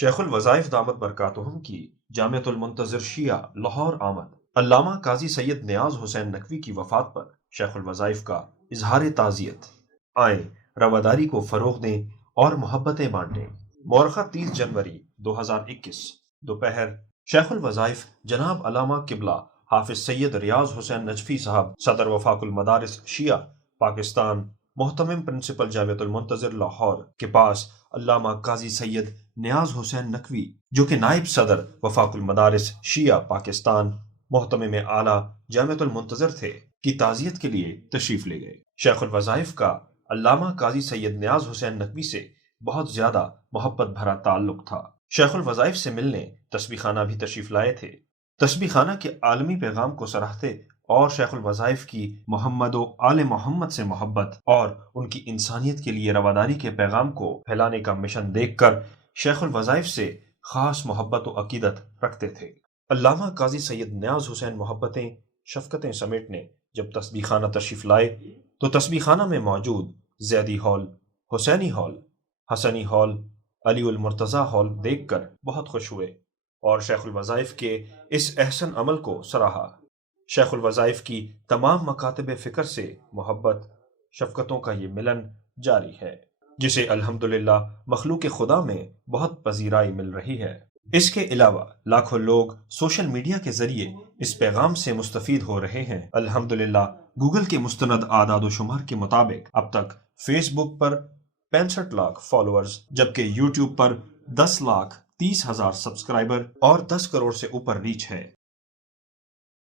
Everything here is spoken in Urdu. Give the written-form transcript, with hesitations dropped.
شیخ الوظائف دامت برکاتہم کی جامعۃ المنتظر شیعہ لاہور آمد۔ علامہ قاضی سید نیاز حسین نقوی کی وفات پر شیخ الوظائف کا اظہار تعزیت۔ آئیں رواداری کو فروغ دیں اور محبتیں بانٹیں۔ مورخہ 30 جنوری 2021 دوپہر شیخ الوظائف جناب علامہ قبلہ حافظ سید ریاض حسین نجفی صاحب صدر وفاق المدارس شیعہ پاکستان محتمم پرنسپل جامعۃ المنتظر لاہور کے پاس علامہ قاضی سید نیاز حسین نقوی جو کہ نائب صدر وفاق المدارس شیعہ پاکستان محتمم اعلیٰ جامعۃ المنتظر تھے کی تعزیت کے لیے تشریف لے گئے۔ شیخ الوظائف کا علامہ قاضی سید نیاز حسین نقوی سے بہت زیادہ محبت بھرا تعلق تھا۔ شیخ الوظائف سے ملنے تسبیح خانہ بھی تشریف لائے تھے۔ تسبیح خانہ کے عالمی پیغام کو سراہتے اور شیخ الوظائف کی محمد و آل محمد سے محبت اور ان کی انسانیت کے لیے رواداری کے پیغام کو پھیلانے کا مشن دیکھ کر شیخ الوظائف سے خاص محبت و عقیدت رکھتے تھے۔ علامہ قاضی سید نیاز حسین محبتیں شفقتیں سمیٹنے جب تسبیح خانہ تشریف لائے تو تسبیح خانہ میں موجود زیدی ہال، حسینی ہال، حسنی ہال، علی المرتضیٰ ہال دیکھ کر بہت خوش ہوئے اور شیخ الوظائف کے اس احسن عمل کو سراہا۔ شیخ الوظائف کی تمام مکاتب فکر سے محبت شفقتوں کا یہ ملن جاری ہے جسے الحمدللہ مخلوق خدا میں بہت پذیرائی مل رہی ہے۔ اس کے علاوہ لاکھوں لوگ سوشل میڈیا کے ذریعے اس پیغام سے مستفید ہو رہے ہیں۔ الحمدللہ گوگل کے مستند اعداد و شمار کے مطابق اب تک فیس بک پر 65 لاکھ فالوورز جبکہ یوٹیوب پر 10,30,000 سبسکرائبر اور 10 کروڑ سے اوپر ریچ ہے۔